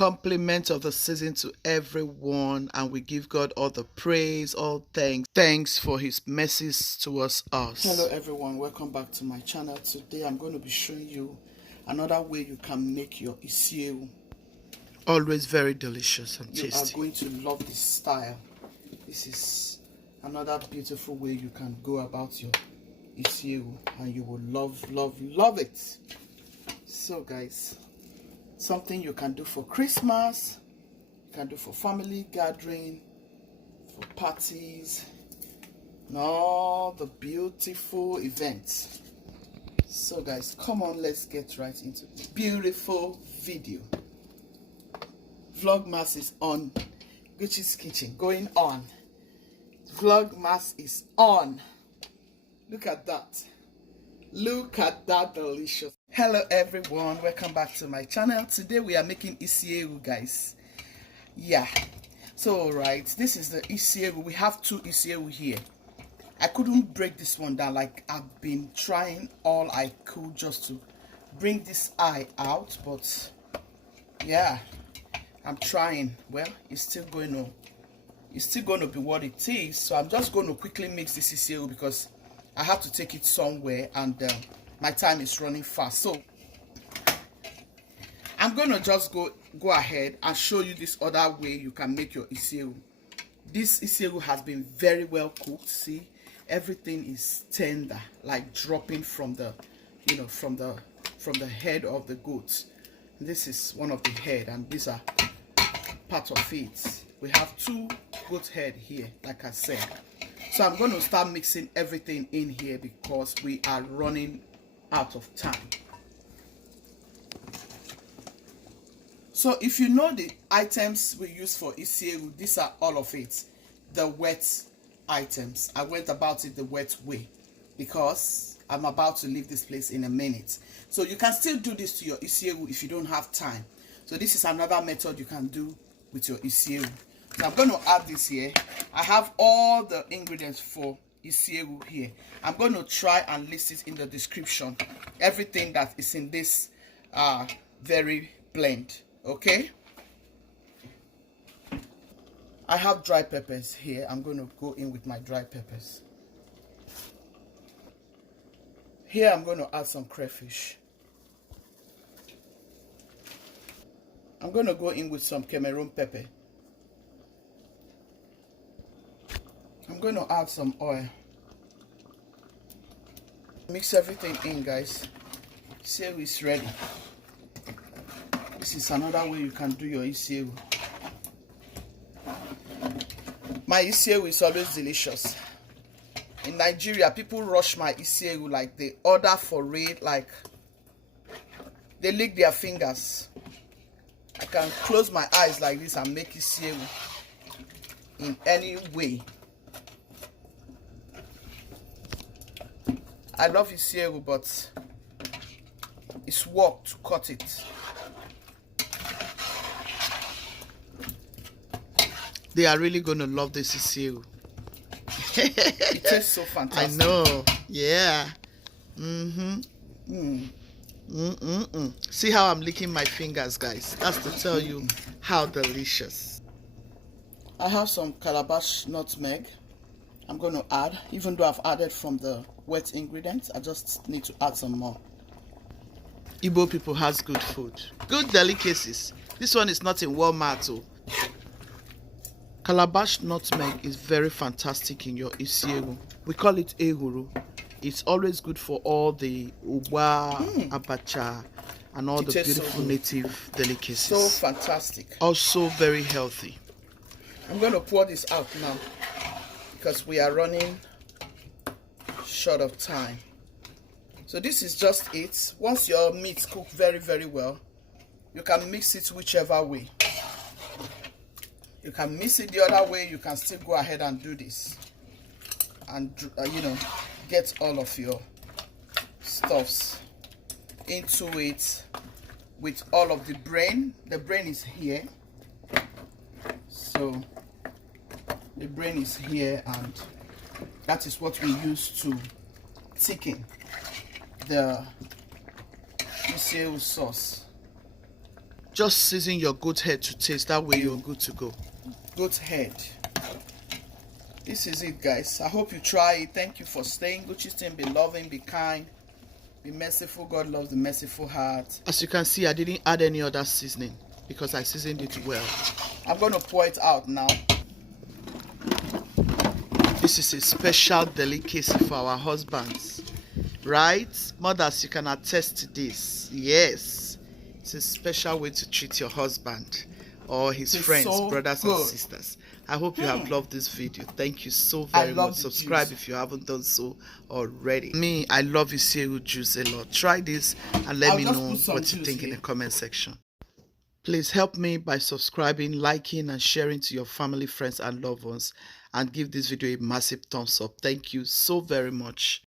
Compliment of the season to everyone, and we give God all the praise, all thanks for his mercies towards us. Hello everyone, welcome back to my channel. Today I'm going to be showing you another way you can make your Isiewu. Always very delicious and tasty. You are going to love this style. This is another beautiful way you can go about your Isiewu, and you will love it. So guys, something you can do for Christmas, you can do for family gathering, for parties, and all the beautiful events. So guys, come on, let's get right into the beautiful video. Vlogmass is on. Gucci's Kitchen going on. Vlogmass is on. Look at that. Look at that delicious. Hello everyone, welcome back to my channel. Today we are making Isiewu, guys. Yeah, so right, this is the Isiewu. We have two Isiewu here. I couldn't break this one down. Like, I've been trying all I could just to bring this eye out, but yeah, I'm trying. Well, it's still going to be what it is. So I'm just going to quickly mix this Isiewu because I have to take it somewhere, and my time is running fast. So I'm going to just go ahead and show you this other way you can make your Isiewu. This Isiewu has been very well cooked. See, everything is tender, like dropping from the, from the head of the goat. This is one of the head, and these are part of it. We have two goat head here, like I said. So I'm going to start mixing everything in here because we are running out of time. So if you know the items we use for Isiewu, these are all of it. The wet items. I went about it the wet way because I'm about to leave this place in a minute. So you can still do this to your Isiewu if you don't have time. So this is another method you can do with your Isiewu. So I'm going to add this here. I have all the ingredients for Isiewu here. I'm going to try and list it in the description. Everything that is in this very blend. Okay? I have dry peppers here. I'm going to go in with my dry peppers. Here I'm going to add some crayfish. I'm going to go in with some Cameroon pepper. I'm going to add some oil. Mix everything in, guys. Isiewu is ready. This is another way you can do your Isiewu. My Isiewu is always delicious. In Nigeria, people rush my Isiewu, like they order for it, like they lick their fingers. I can close my eyes like this and make Isiewu in any way. I love Isiewu, but it's work to cut it. They are really going to love this Isiewu. It tastes so fantastic. I know. Yeah. See how I'm licking my fingers, guys? That's to tell you how delicious. I have some calabash nutmeg I'm going to add. Even though I've added from the wet ingredients, I just need to add some more. Igbo people has good food, good delicacies. This one is not in Walmart too. Calabash nutmeg is very fantastic in your Isiewu. We call it ehuru. It's always good for all the uba, abacha, and all the beautiful native delicacies. So fantastic. Also very healthy. I'm going to pour this out now because we are running short of time. So this is just it. Once your meat cooked very well, you can mix it whichever way. You can mix it the other way. You can still go ahead and do this and get all of your stuffs into it with all of the brain. The brain is here, so the brain is here, and that is what we use to thicken the Isiewu sauce. Just season your goat head to taste. That way you're good to go. Goat head. This is it, guys. I hope you try it. Thank you for staying. Gucci team, be loving, be kind, be merciful. God loves the merciful heart. As you can see, I didn't add any other seasoning because I seasoned it well. I'm going to pour it out now. This is a special delicacy for our husbands, right? Mothers, you can attest to this. Yes, it's a special way to treat your husband or his friends, so brothers and sisters. I hope you have loved this video. Thank you so very much. Subscribe if you haven't done so already. Me, I love Isiewu juice a lot. Try this and let me know what you think in the comment section. Please help me by subscribing, liking, and sharing to your family, friends, and loved ones. And give this video a massive thumbs up. Thank you so very much.